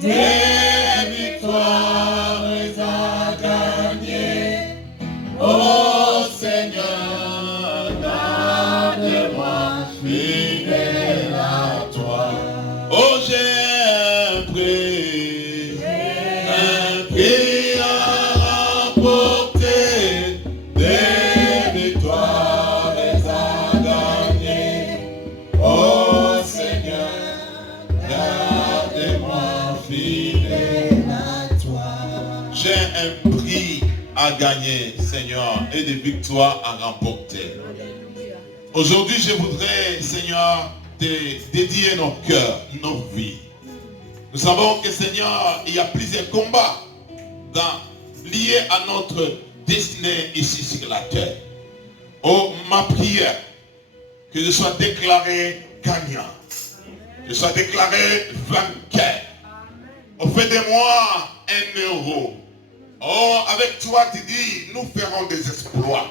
des victoires à gagner. Oh Seigneur, garde-moi fidèle à toi. Oh, j'ai un prix à rapporter, des victoires à gagner. Oh Seigneur, garde-moi fidèle à toi. J'ai un prix à gagner, Seigneur, et des victoires à remporter. Aujourd'hui, je voudrais, Seigneur, te dédier nos cœurs, nos vies. Nous savons que, Seigneur, il y a plusieurs combats liés à notre destinée ici sur la terre. Oh, ma prière, que je sois déclaré gagnant, que je sois déclaré vainqueur. Au fait de moi, un euro. Oh, avec toi, tu dis, nous ferons des exploits.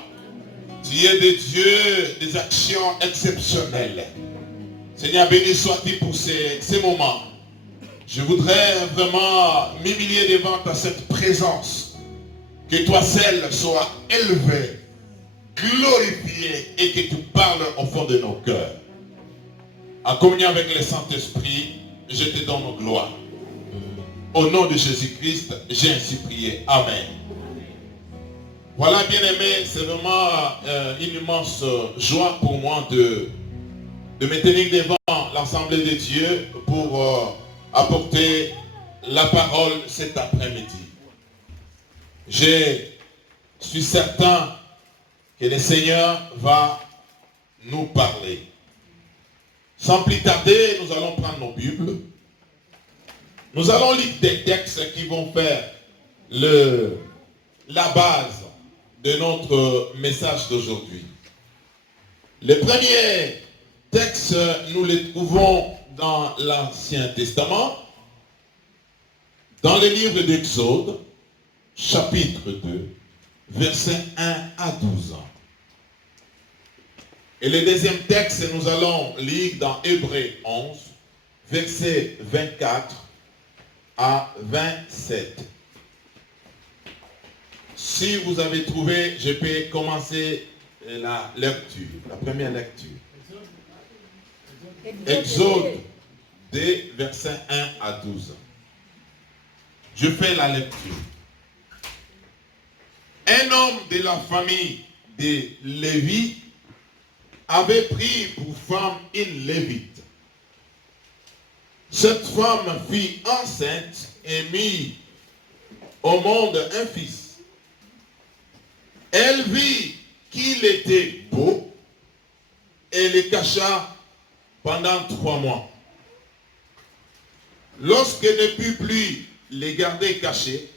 Tu es des dieux, des actions exceptionnelles. Seigneur, béni sois-tu pour ces moments. Je voudrais vraiment m'humilier devant ta cette présence. Que toi seul sois élevé, glorifié et que tu parles au fond de nos cœurs. En communion avec le Saint-Esprit, je te donne gloire. Au nom de Jésus-Christ, j'ai ainsi prié. Amen. Voilà, bien-aimés, c'est vraiment une immense joie pour moi de me tenir devant l'Assemblée de Dieu pour apporter la parole cet après-midi. Je suis certain que le Seigneur va nous parler. Sans plus tarder, nous allons prendre nos Bibles. Nous allons lire des textes qui vont faire la base de notre message d'aujourd'hui. Le premier texte, nous le trouvons dans l'Ancien Testament, dans le livre d'Exode, chapitre 2, versets 1 à 12 ans. Et le deuxième texte, nous allons lire dans Hébreux 11, versets 24 à 27. Si vous avez trouvé, je peux commencer la lecture, la première lecture. Exode 2, versets 1 à 12. Je fais la lecture. Un homme de la famille de Lévi avait pris pour femme une Lévite. Cette femme fut enceinte et mit au monde un fils. Elle vit qu'il était beau et le cacha pendant 3 mois. Lorsqu'elle ne put plus les garder cachés,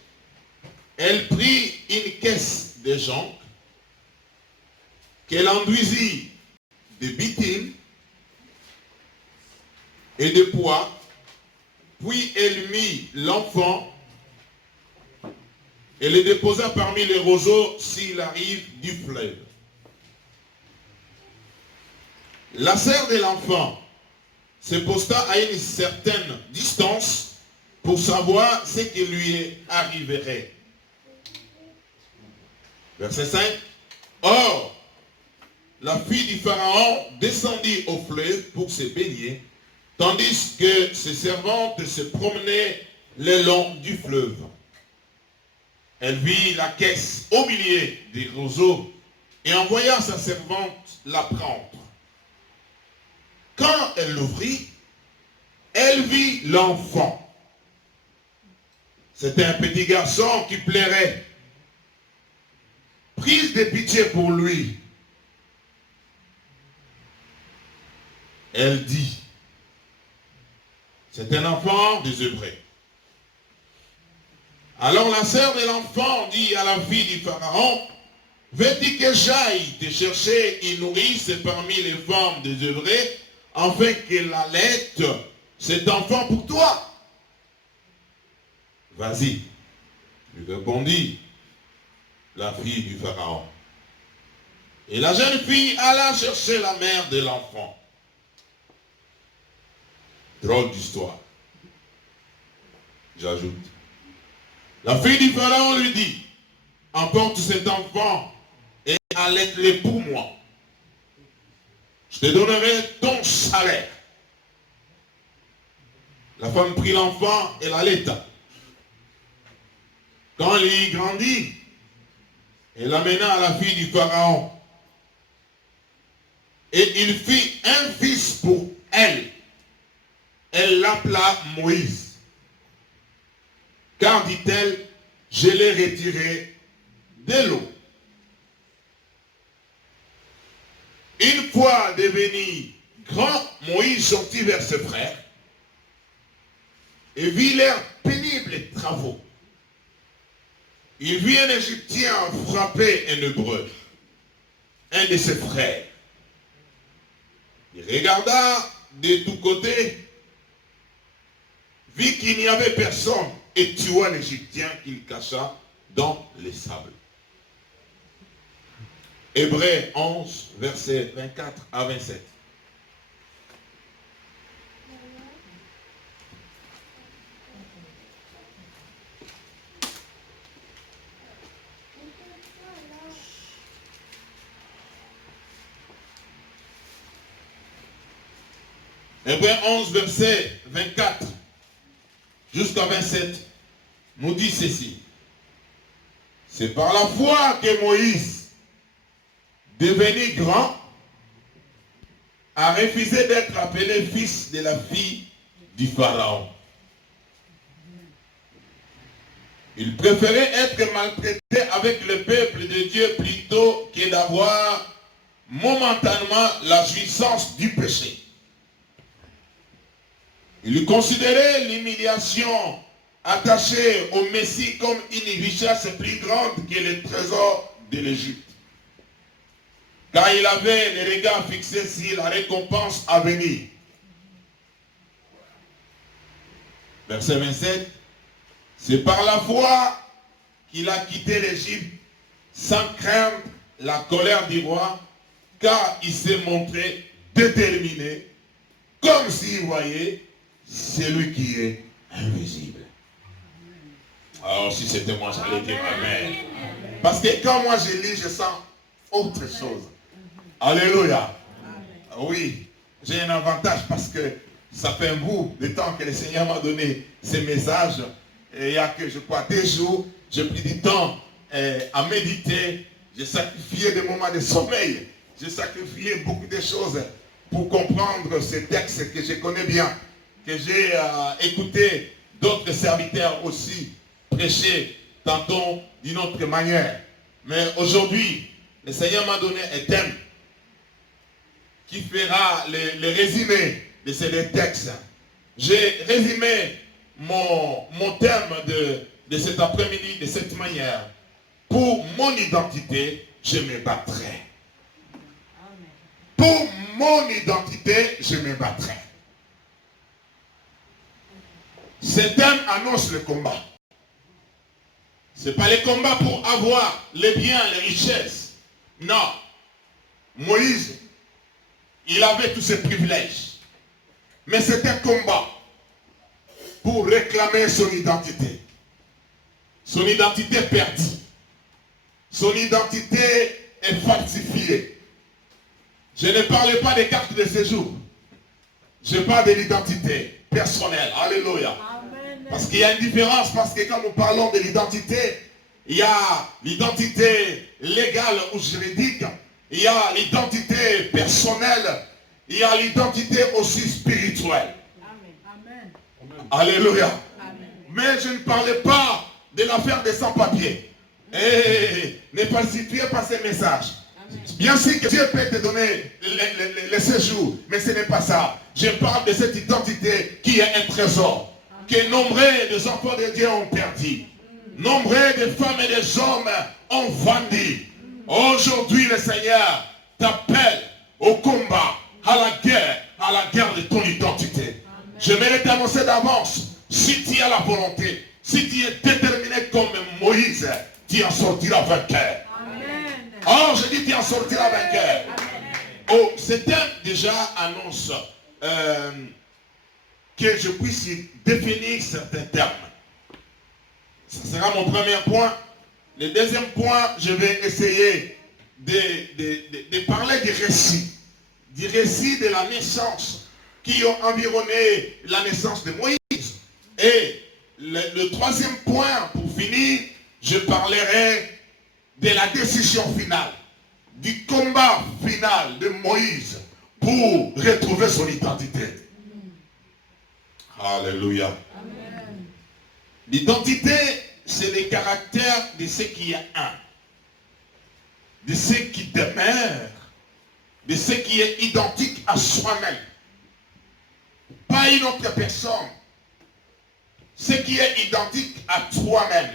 elle prit une caisse de jonc qu'elle enduisit de bitine et de pois, puis elle mit l'enfant et le déposa parmi les roseaux sur la rive du fleuve. La sœur de l'enfant se posta à une certaine distance pour savoir ce qui lui arriverait. Verset 5. Or, la fille du Pharaon descendit au fleuve pour se baigner, tandis que ses servantes se promenaient le long du fleuve. Elle vit la caisse au milieu des roseaux et envoya sa servante la prendre. Quand elle l'ouvrit, elle vit l'enfant. C'était un petit garçon qui plairait. Prise de pitié pour lui, elle dit, c'est un enfant des Hébreux. Alors la sœur de l'enfant dit à la fille du Pharaon, veux-tu que j'aille te chercher une nourrice parmi les femmes des Hébreux, afin qu'elle allaite cet enfant pour toi? Vas-y, lui répondit la fille du Pharaon. Et la jeune fille alla chercher la mère de l'enfant. Drôle d'histoire. J'ajoute. La fille du Pharaon lui dit, emporte cet enfant et allaite-le pour moi. Je te donnerai ton salaire. La femme prit l'enfant et l'allaita. Quand il y grandit, elle l'amena à la fille du Pharaon. Et il fit un fils pour elle. Elle l'appela Moïse. Car, dit-elle, je l'ai retiré de l'eau. Une fois devenu grand, Moïse sortit vers ses frères et vit leurs pénibles travaux. Il vit un Égyptien frapper un Hébreu, un de ses frères. Il regarda de tous côtés, vit qu'il n'y avait personne et tua l'Égyptien qu'il cacha dans les sables. Hébreux 11, versets 24 à 27. Hébreux 11, verset 24 jusqu'à 27 nous dit ceci. C'est par la foi que Moïse, devenu grand, a refusé d'être appelé fils de la fille du Pharaon. Il préférait être maltraité avec le peuple de Dieu plutôt que d'avoir momentanément la jouissance du péché. Il considérait l'humiliation attachée au Messie comme une richesse plus grande que les trésors de l'Égypte. Car il avait les regards fixés sur la récompense à venir. Verset 27. C'est par la foi qu'il a quitté l'Égypte sans craindre la colère du roi, car il s'est montré déterminé, comme s'il voyait celui qui est invisible. Alors si c'était moi, j'allais dire Amen. Parce que quand moi je lis, je sens autre chose. Alléluia. Oui, j'ai un avantage parce que ça fait un bout de temps que le Seigneur m'a donné ces messages. Et il y a que, je crois, 2 jours, j'ai pris du temps à méditer. J'ai sacrifié des moments de sommeil. J'ai sacrifié beaucoup de choses pour comprendre ces textes que je connais bien, que j'ai écouté d'autres serviteurs aussi prêcher, tantôt d'une autre manière. Mais aujourd'hui, le Seigneur m'a donné un thème qui fera le résumé de ces 2 textes. J'ai résumé mon thème de cet après-midi de cette manière. Pour mon identité, je me battrai. Pour mon identité, je me battrai. Ce thème annonce le combat. Ce n'est pas le combat pour avoir les biens, les richesses. Non. Moïse, il avait tous ses privilèges. Mais c'est un combat pour réclamer son identité. Son identité perdue. Son identité est falsifiée. Je ne parle pas des cartes de séjour. Je parle de l'identité personnelle. Alléluia. Amen. Parce qu'il y a une différence. Parce que quand nous parlons de l'identité, il y a l'identité légale ou juridique. Il y a l'identité personnelle. Il y a l'identité aussi spirituelle. Amen. Alléluia. Amen. Mais je ne parlais pas de l'affaire des sans-papiers. Et ne falsifiez pas ces messages. Bien sûr que Dieu peut te donner le séjour, mais ce n'est pas ça. Je parle de cette identité qui est un trésor, que nombreux des enfants de Dieu ont perdu. Nombreux de femmes et des hommes ont vendu. Aujourd'hui, le Seigneur t'appelle au combat, à la guerre de ton identité. Je vais t'annoncer d'avance, si tu as la volonté, si tu es déterminé comme Moïse, tu en sortiras vainqueur. Oh, je dis tu en sortiras vainqueur. Oh, ce thème déjà annonce que je puisse définir certains termes. Ce sera mon premier point. Le deuxième point, je vais essayer de parler du récit de la naissance qui ont environné la naissance de Moïse. Et le troisième point, pour finir, je parlerai de la décision finale, du combat final de Moïse pour retrouver son identité. Alléluia. L'identité, c'est le caractère de ce qui est un, de ce qui demeure, de ce qui est identique à soi-même. Pas une autre personne. Ce qui est identique à toi-même.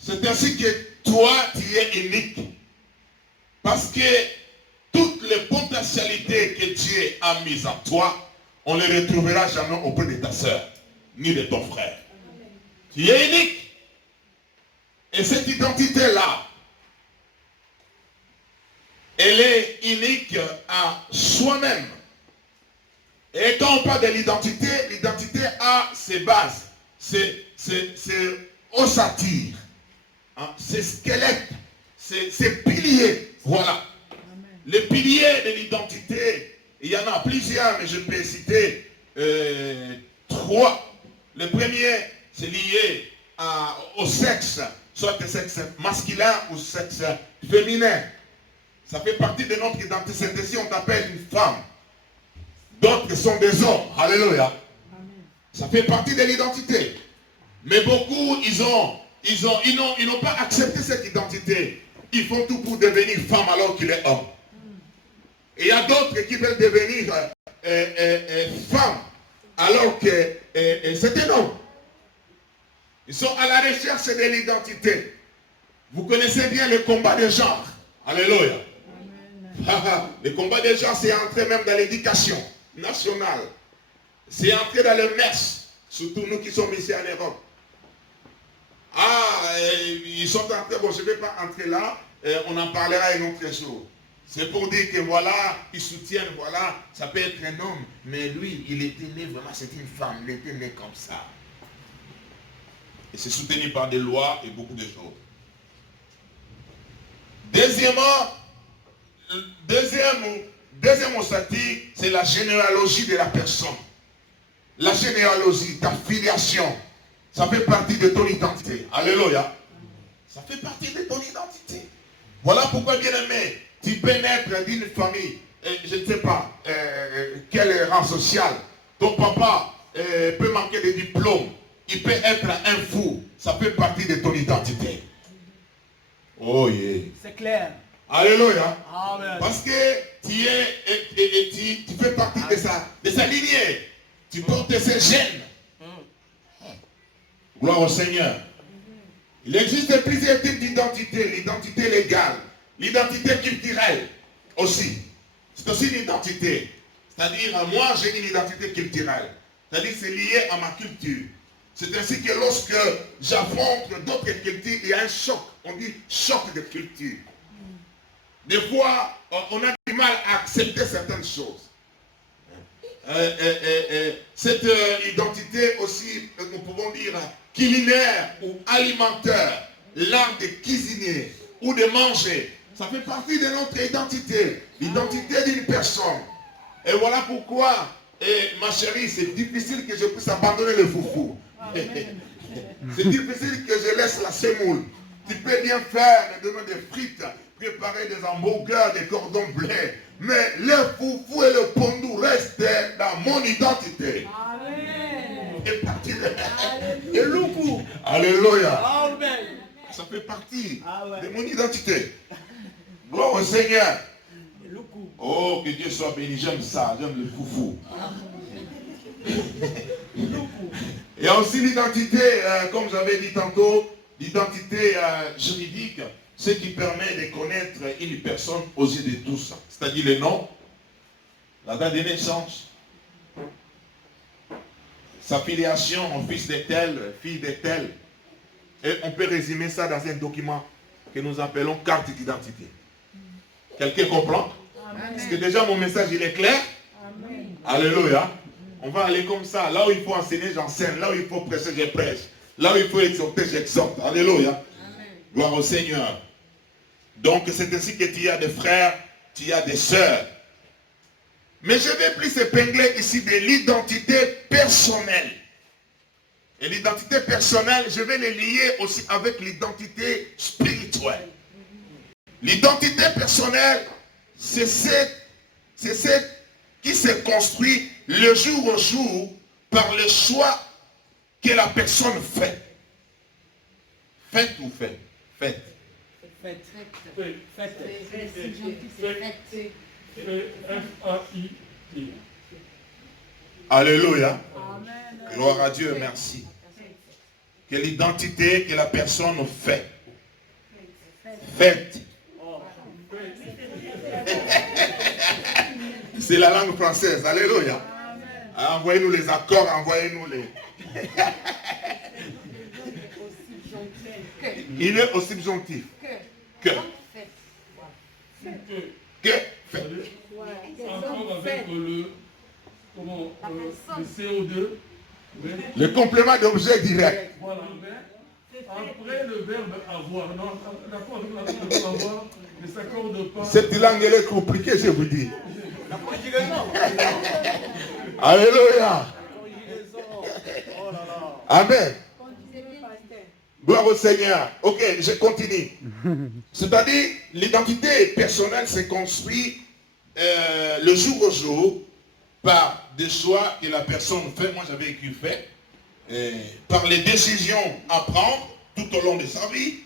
C'est ainsi que toi, tu es unique. Parce que toutes les potentialités que Dieu a mises en toi, on ne les retrouvera jamais auprès de ta soeur, ni de ton frère. Tu es unique. Et cette identité-là, elle est unique à soi-même. Et quand on parle de l'identité, l'identité a ses bases, ses ossatures, hein, ses squelettes, ses piliers. Voilà. Amen. Les piliers de l'identité, il y en a plusieurs, mais je peux citer 3. Le premier, c'est lié au sexe, soit le sexe masculin ou sexe féminin. Ça fait partie de notre identité. C'est ainsi on t'appelle une femme. D'autres sont des hommes. Alléluia. Amen. Ça fait partie de l'identité. Mais beaucoup, ils n'ont pas accepté cette identité. Ils font tout pour devenir femme alors qu'il est homme. Et il y a d'autres qui veulent devenir femme alors que c'est un homme. Ils sont à la recherche de l'identité. Vous connaissez bien le combat des genres. Alléluia. Le combat des genres, c'est entré même dans l'éducation nationale. C'est entré dans le mess, surtout nous qui sommes ici en Europe. Ils sont entrés, bon je ne vais pas entrer là, on en parlera un autre jour. C'est pour dire que voilà, ils soutiennent, voilà, ça peut être un homme, mais lui, il était né vraiment, c'est une femme, il était né comme ça. Et c'est soutenu par des lois et beaucoup de choses. Deuxième ossature, c'est la généalogie de la personne. La généalogie, ta filiation, ça fait partie de ton identité. Alléluia. Ça fait partie de ton identité. Voilà pourquoi, bien aimé, tu peux naître d'une famille, je ne sais pas, quel rang social. Ton papa peut manquer de diplôme. Il peut être un fou. Ça fait partie de ton identité. Oh yeah. C'est clair. Alléluia. Amen. Parce que tu fais partie de sa lignée. Tu portes ses gènes. Gloire au Seigneur. Il existe plusieurs types d'identité. L'identité légale. L'identité culturelle aussi. C'est aussi une identité. C'est-à-dire, moi j'ai une identité culturelle. C'est-à-dire c'est lié à ma culture. C'est ainsi que lorsque j'affronte d'autres cultures, il y a un choc. On dit choc de culture. Des fois, on a du mal à accepter certaines choses. Cette identité aussi, nous pouvons dire, culinaire ou alimentaire, l'art de cuisiner ou de manger, ça fait partie de notre identité, l'identité d'une personne. Et voilà pourquoi, ma chérie, c'est difficile que je puisse abandonner le foufou. C'est difficile que je laisse la semoule. Tu peux bien faire, me donner des frites, préparer des hamburgers, des cordons bleus. Mais le foufou et le pondou restent dans mon identité. Amen. Et partie Et loukou. Alléluia. Amen. Ça fait partie de mon identité. Gloire au Seigneur. Oh, que Dieu soit béni. J'aime ça. J'aime le foufou. Il y a aussi l'identité, comme j'avais dit tantôt, l'identité juridique, ce qui permet de connaître une personne aux yeux de tous. C'est-à-dire le nom, la date de naissance, sa filiation en fils de tel, fille de tel. Et on peut résumer ça dans un document que nous appelons carte d'identité. Quelqu'un comprend? Amen. Parce que déjà mon message il est clair. Amen. Alléluia. On va aller comme ça. Là où il faut enseigner, j'enseigne. Là où il faut prêcher, je prêche. Là où il faut exhorter, j'exhorte. Alléluia. Amen. Gloire au Seigneur. Donc c'est ainsi que tu as des frères, tu as des sœurs. Mais je vais plus épingler ici de l'identité personnelle. Et l'identité personnelle, je vais les lier aussi avec l'identité spirituelle. L'identité personnelle, c'est ce qui se construit le jour au jour par le choix que la personne fait. Faites ou faites? Faites. Faites. F-A-I-T. Alléluia. Amen. Gloire à Dieu, merci. Que l'identité que la personne fait. Faites. C'est la langue française. Alléluia. Envoyez-nous les accords, envoyez-nous les... Il est au subjonctif. Que. Que. Fait. Encore avec le CO2. Le complément d'objet direct. Voilà, mais après le verbe avoir, non, d'accord avec la verbe avoir, ne s'accorde pas. Cette langue elle est compliquée, je vous dis. Alléluia. Amen. Gloire au Seigneur. Ok, je continue. C'est-à-dire, l'identité personnelle se construit le jour au jour par des choix que la personne fait. Moi, j'avais écrit fait. Par les décisions à prendre tout au long de sa vie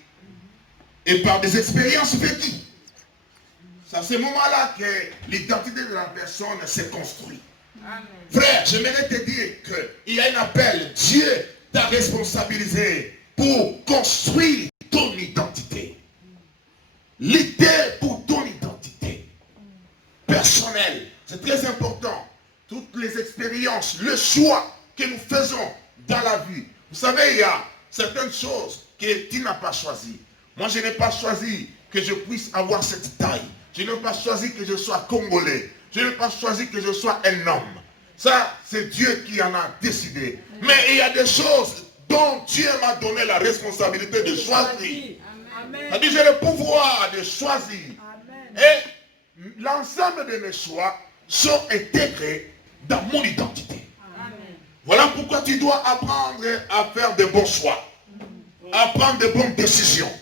et par des expériences vécues. C'est à ce moment-là que l'identité de la personne se construit. Amen. Frère, j'aimerais te dire qu'il y a un appel. Dieu t'a responsabilisé pour construire ton identité. Lutter pour ton identité personnelle. C'est très important. Toutes les expériences, le choix que nous faisons dans la vie. Vous savez, il y a certaines choses que tu n'as pas choisies. Moi, je n'ai pas choisi que je puisse avoir cette taille. Je n'ai pas choisi que je sois congolais. Je n'ai pas choisi que je sois un homme. Ça, c'est Dieu qui en a décidé. Mais il y a des choses dont Dieu m'a donné la responsabilité de choisir. Amen. C'est-à-dire, j'ai le pouvoir de choisir. Amen. Et l'ensemble de mes choix sont intégrés dans mon identité. Amen. Voilà pourquoi tu dois apprendre à faire de bons choix, à prendre de bonnes décisions,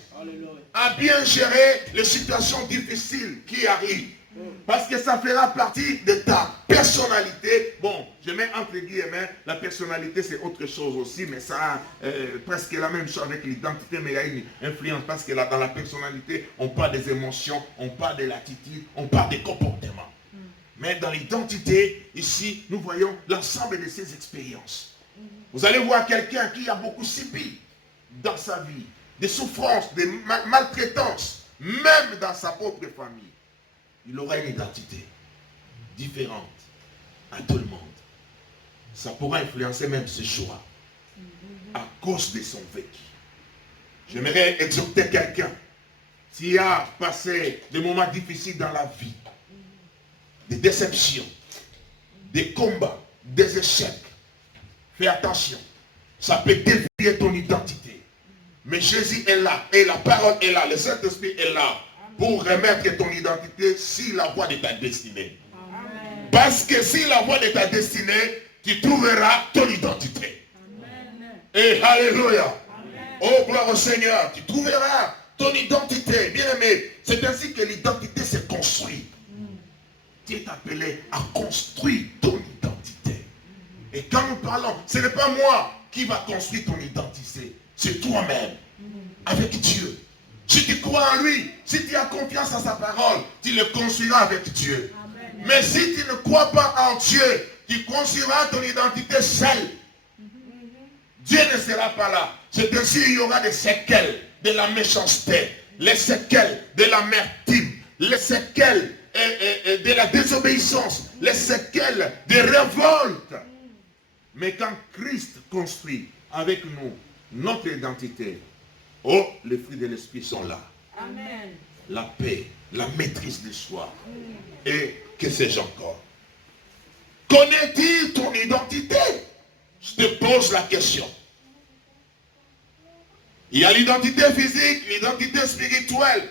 à bien gérer les situations difficiles qui arrivent. Parce que ça fera partie de ta personnalité. Bon, je mets entre guillemets, la personnalité c'est autre chose aussi, mais ça a presque la même chose avec l'identité, mais il y a une influence parce que là, dans la personnalité, on parle des émotions, on parle de l'attitude, on parle des comportements. Mais dans l'identité, ici, nous voyons l'ensemble de ces expériences. Vous allez voir quelqu'un qui a beaucoup subi dans sa vie, des souffrances, des maltraitances, même dans sa propre famille. Il aura une identité différente à tout le monde. Ça pourra influencer même ses choix à cause de son vécu. J'aimerais exhorter quelqu'un qui a passé des moments difficiles dans la vie, des déceptions, des combats, des échecs. Fais attention, ça peut dévier ton identité. Mais Jésus est là, et la parole est là, le Saint-Esprit est là pour remettre ton identité sur la voie de ta destinée. Amen. Parce que sur la voie de ta destinée, tu trouveras ton identité. Amen. Et alléluia. Amen. Oh, gloire au Seigneur, tu trouveras ton identité. Bien aimé, c'est ainsi que l'identité se construit. Tu es appelé à construire ton identité. Et quand nous parlons, ce n'est pas moi qui va construire ton identité. C'est toi-même, avec Dieu. Si tu crois en lui, si tu as confiance en sa parole, tu le construiras avec Dieu. Amen. Mais si tu ne crois pas en Dieu, tu construiras ton identité seule. Dieu ne sera pas là. C'est ainsi qu'il y aura des séquelles de la méchanceté, les séquelles de l'amertume, les séquelles de la désobéissance, les séquelles des révoltes. Mais quand Christ construit avec nous notre identité, oh, les fruits de l'esprit sont là. Amen. La paix, la maîtrise de soi. Et que sais-je encore? Connais-tu ton identité? Je te pose la question. Il y a l'identité physique, l'identité spirituelle.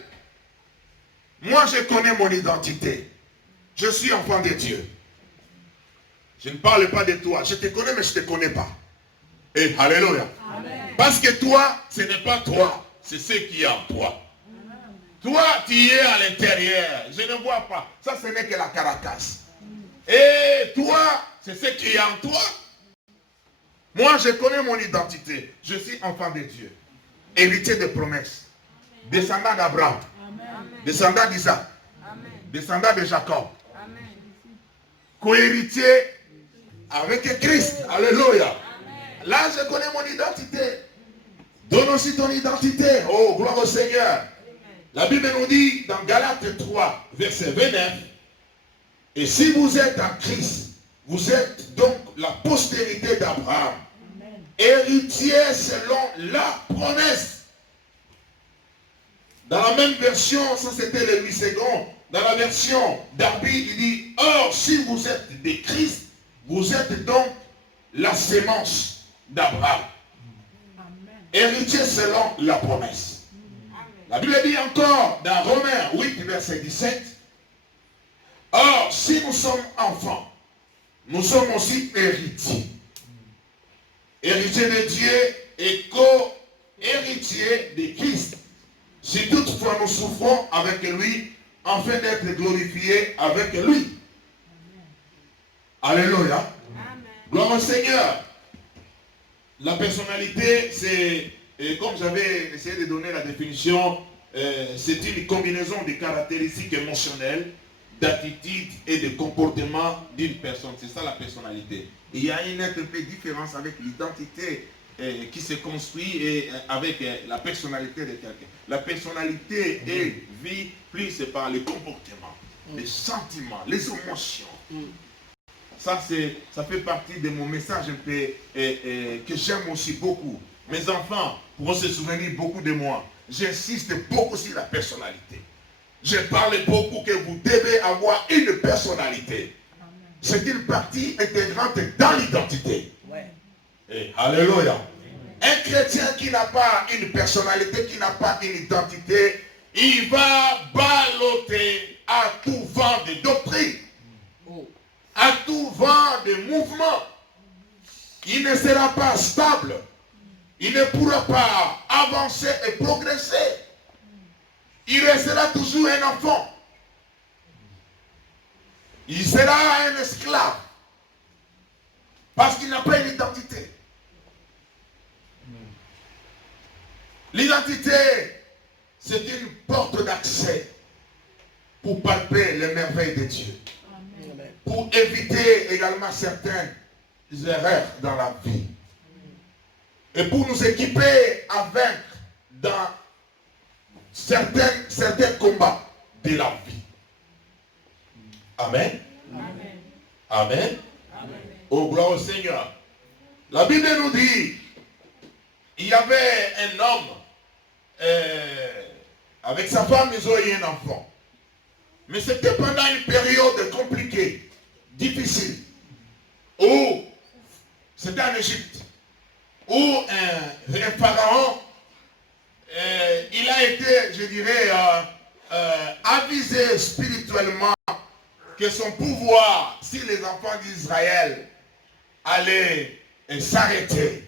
Moi, je connais mon identité. Je suis enfant de Dieu. Je ne parle pas de toi. Je te connais, mais je ne te connais pas. Et alléluia. Amen. Parce que toi, ce n'est pas toi. C'est ce qui est en toi. Toi, tu es à l'intérieur. Je ne vois pas. Ça, ce n'est que la carapace. Et toi, c'est ce qui est en toi. Moi, je connais mon identité. Je suis enfant de Dieu. Héritier de promesses. Descendant d'Abraham. Descendant d'Isaac. Descendant de Jacob. Co-héritier avec Christ. Alléluia. Là, je connais mon identité. Donne aussi ton identité. Oh, gloire au Seigneur. La Bible nous dit dans Galates 3, verset 29, et si vous êtes en Christ, vous êtes donc la postérité d'Abraham, héritier selon la promesse. Dans la même version, ça c'était le 8 secondes, dans la version d'Arby, il dit, or si vous êtes des Christ, vous êtes donc la sémence d'Abraham, héritier selon la promesse. La Bible dit encore dans Romains 8, verset 17, or si nous sommes enfants, nous sommes aussi héritiers. Héritiers de Dieu et co-héritiers de Christ. Si toutefois nous souffrons avec lui, afin d'être glorifiés avec lui. Alléluia. Amen. Gloire au Seigneur. La personnalité, c'est, comme j'avais essayé de donner la définition, c'est une combinaison de caractéristiques émotionnelles, d'attitude et de comportement d'une personne. C'est ça la personnalité. Il y a une nette différence avec l'identité qui se construit et avec la personnalité de quelqu'un. La personnalité est vue plus par les comportements, les sentiments, les émotions. Ça fait partie de mon message que j'aime aussi beaucoup. Mes enfants pourront se souvenir beaucoup de moi. J'insiste beaucoup sur la personnalité. Je parle beaucoup que vous devez avoir une personnalité. C'est une partie intégrante dans l'identité. Alléluia. Un chrétien qui n'a pas une personnalité, qui n'a pas une identité, il va balloter à tout vent de doctrine, à tout vent de mouvement. Il ne sera pas stable. Il ne pourra pas avancer et progresser. Il restera toujours un enfant. Il sera un esclave. Parce qu'il n'a pas une identité. L'identité, c'est une porte d'accès pour palper les merveilles de Dieu. Amen. Pour éviter également certaines erreurs dans la vie. Et pour nous équiper à vaincre dans certains combats de la vie. Amen. Amen. Amen. Amen. Oh, gloire au Seigneur. La Bible nous dit, il y avait un homme, avec sa femme, ils ont eu un enfant. Mais c'était pendant une période compliquée, difficile, où c'était en Égypte, où un pharaon, il a été, je dirais, avisé spirituellement que son pouvoir sur les enfants d'Israël allait s'arrêter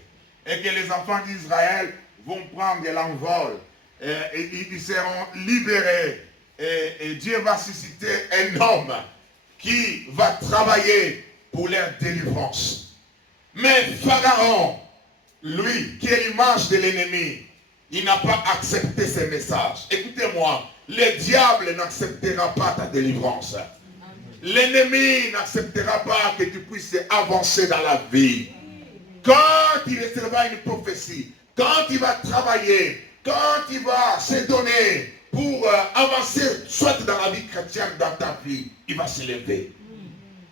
et que les enfants d'Israël vont prendre l'envol et ils seront libérés et Dieu va susciter un homme qui va travailler pour leur délivrance. Mais Pharaon, lui, qui est l'image de l'ennemi, il n'a pas accepté ce message. Écoutez-moi, le diable n'acceptera pas ta délivrance. L'ennemi n'acceptera pas que tu puisses avancer dans la vie. Quand il recevra une prophétie, quand il va travailler, quand il va se donner pour avancer, soit dans la vie chrétienne, dans ta vie, il va se lever.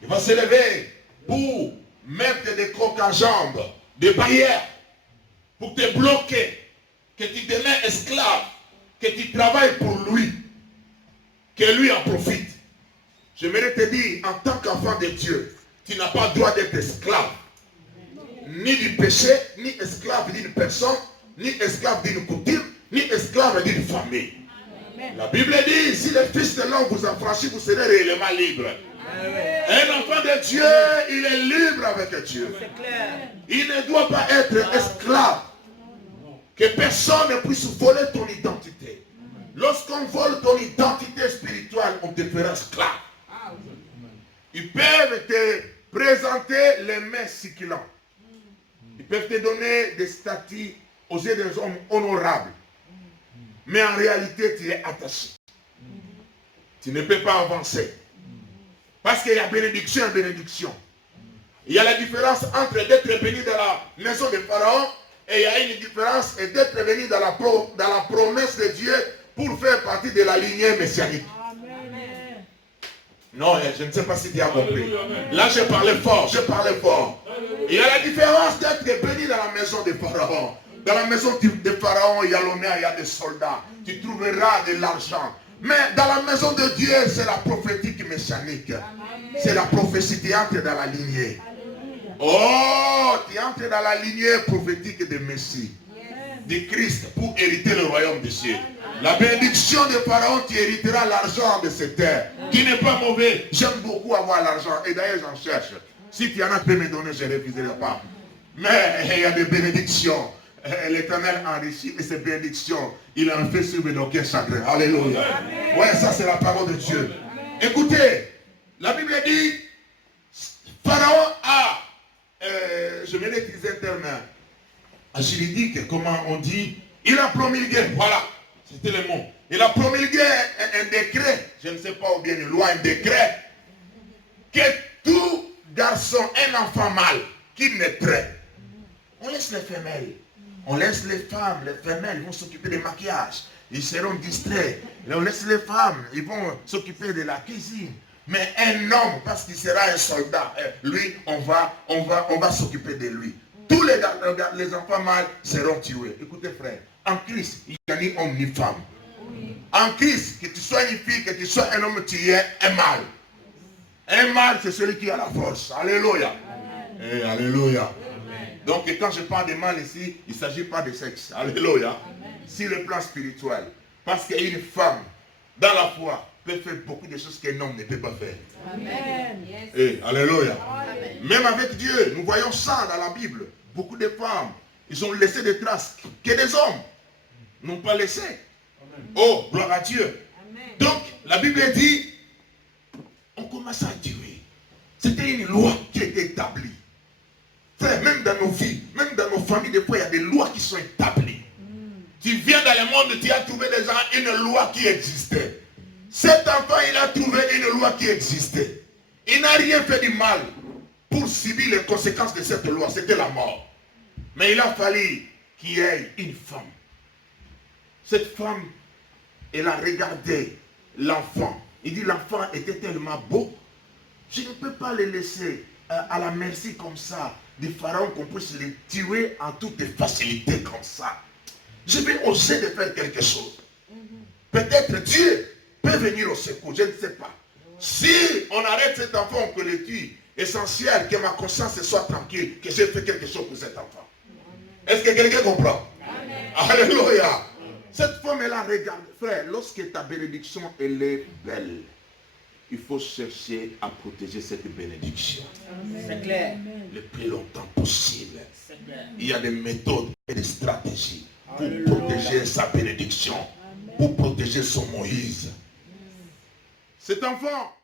Il va se lever pour mettre des crocs à jambes, des barrières, pour te bloquer, que tu deviens esclave, que tu travailles pour lui, que lui en profite. J'aimerais te dire, en tant qu'enfant de Dieu, tu n'as pas le droit d'être esclave, ni du péché, ni esclave d'une personne, ni esclave d'une coutume, ni esclave d'une famille. Amen. La Bible dit, si le Fils de l'homme vous a franchi, vous serez réellement libre. Un enfant de Dieu, il est libre avec Dieu. C'est clair. Il ne doit pas être esclave. Que personne ne puisse voler ton identité. Lorsqu'on vole ton identité spirituelle, on te fera esclave. Ils peuvent te présenter les mains cyclantes. Ils peuvent te donner des statuts aux yeux des hommes honorables. Mais en réalité, tu es attaché. Tu ne peux pas avancer. Parce qu'il y a bénédiction et bénédiction. Il y a la différence entre d'être béni dans la maison de Pharaon et il y a une différence d'être béni dans la promesse de Dieu pour faire partie de la lignée messianique. Amen. Non, je ne sais pas si tu as compris. Là, je parlais fort, Il y a la différence d'être béni dans la maison de Pharaon. Dans la maison de Pharaon, il y a l'honneur, il y a des soldats. Tu trouveras de l'argent. Mais dans la maison de Dieu, c'est la prophétique messianique. C'est la prophétie qui entre dans la lignée. Oh, tu entres dans la lignée prophétique de Messie, de Christ, pour hériter le royaume des cieux. La bénédiction de Pharaon, tu hériteras l'argent de cette terre, qui n'est pas mauvais. J'aime beaucoup avoir l'argent, et d'ailleurs j'en cherche. Si tu en as, tu peux me donner, je ne refuserai pas. Mais il y a des bénédictions. L'Éternel enrichit et ces bénédictions, il en fait suivre d'aucun chagrin. Alléluia. Ouais, ça c'est la parole de Dieu. Écoutez, la Bible dit, Pharaon a, je vais utiliser un terme juridique, comment on dit, il a promulgué, voilà, c'était le mot. Il a promulgué un décret, je ne sais pas ou bien une loi, un décret, que tout garçon, un enfant mâle qui naîtrait, on laisse les femelles. On laisse les femmes, les femelles vont s'occuper des maquillages. Ils seront distraits. On laisse les femmes, ils vont s'occuper de la cuisine. Mais un homme, parce qu'il sera un soldat, lui, on va s'occuper de lui. Tous les enfants mâles seront tués. Écoutez frère, en Christ, il n'y a ni homme ni femme. En Christ, que tu sois une fille, que tu sois un homme, tu es un mâle. Un mâle, c'est celui qui a la force. Alléluia. Et alléluia. Donc quand je parle de mal ici, il ne s'agit pas de sexe. Alléluia. Sur le plan spirituel. Parce qu'une femme, dans la foi, peut faire beaucoup de choses qu'un homme ne peut pas faire. Amen. Et alléluia. Même avec Dieu, nous voyons ça dans la Bible. Beaucoup de femmes, ils ont laissé des traces que des hommes n'ont pas laissé. Oh, gloire à Dieu. Donc, la Bible dit, on commence à tuer. C'était une loi qui était établie. Frère, même dans nos vies, même dans nos familles, des fois, il y a des lois qui sont établies. Tu viens dans le monde, tu as trouvé déjà une loi qui existait. Cet enfant, il a trouvé une loi qui existait. Il n'a rien fait du mal pour subir les conséquences de cette loi. C'était la mort. Mais il a fallu qu'il y ait une femme. Cette femme, elle a regardé l'enfant. Il dit, l'enfant était tellement beau. Je ne peux pas le laisser à la merci comme ça des pharaons, qu'on puisse les tuer en toute facilité comme ça. Je vais oser de faire quelque chose. Peut-être Dieu peut venir au secours, je ne sais pas. Si on arrête cet enfant, on le tue, essentiel que ma conscience soit tranquille, que j'ai fait quelque chose pour cet enfant. Est-ce que quelqu'un comprend? Alléluia. Cette femme, elle a regardé. Frère, lorsque ta bénédiction, elle est belle, il faut chercher à protéger cette bénédiction. C'est clair. Le plus longtemps possible. C'est clair. Il y a des méthodes et des stratégies pour protéger sa bénédiction, pour protéger son Moïse. Cet enfant,